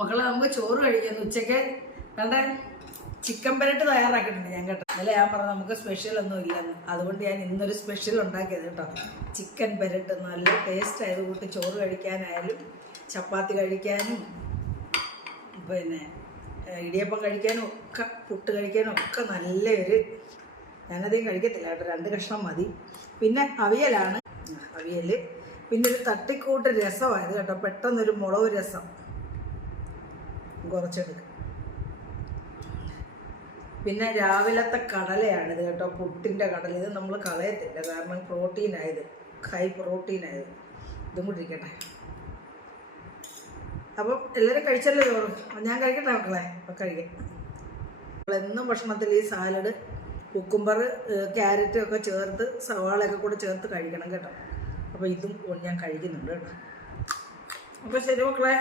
മക്കളെ നമുക്ക് ചോറ് കഴിക്കുന്നു. ഉച്ചയ്ക്ക് കണ്ട ചിക്കൻ പെരട്ട് തയ്യാറാക്കിയിട്ടുണ്ട് ഞാൻ കേട്ടോ. അല്ല ഞാൻ പറഞ്ഞു നമുക്ക് സ്പെഷ്യലൊന്നും ഇല്ലെന്ന്, അതുകൊണ്ട് ഞാൻ ഇന്നൊരു സ്പെഷ്യൽ ഉണ്ടാക്കിയത് കേട്ടോ. ചിക്കൻ പെരട്ട് നല്ല ടേസ്റ്റ് ആയത് കൂട്ടി ചോറ് കഴിക്കാനായാലും ചപ്പാത്തി കഴിക്കാനും പിന്നെ ഇടിയപ്പം കഴിക്കാനും ഒക്കെ പുട്ട് കഴിക്കാനും ഒക്കെ നല്ലൊരു, ഞാനധികം കഴിക്കത്തില്ല കേട്ടോ, 2 കഷ്ണം മതി. പിന്നെ അവിയലാണ്, അവിയൽ. പിന്നെ ഒരു തട്ടിക്കൂട്ട് രസമായത് കേട്ടോ, പെട്ടെന്നൊരു മുളക് രസം കുറച്ചെടുക്കും. പിന്നെ രാവിലത്തെ കടലയാണിത് കേട്ടോ, പുട്ടിൻ്റെ കടല. ഇത് നമ്മൾ കളയത്തില്ല, കാരണം പ്രോട്ടീനായത്, ഹൈ പ്രോട്ടീനായത്. ഇതും കൂടി ഇരിക്കട്ടെ. അപ്പം എല്ലാവരും കഴിച്ചല്ലോ ചോറ്. ഞാൻ കഴിക്കട്ടെ മക്കളെ? അപ്പം കഴിക്കാം. എന്നും ഭക്ഷണത്തിൽ ഈ സാലഡ്, കുക്കുംബർ, ക്യാരറ്റും ഒക്കെ ചേർത്ത്, സവാളയൊക്കെ കൂടെ ചേർത്ത് കഴിക്കണം കേട്ടോ. അപ്പോൾ ഇതും ഞാൻ കഴിക്കുന്നുണ്ട് കേട്ടോ. അപ്പോൾ ശരി മക്കളെ.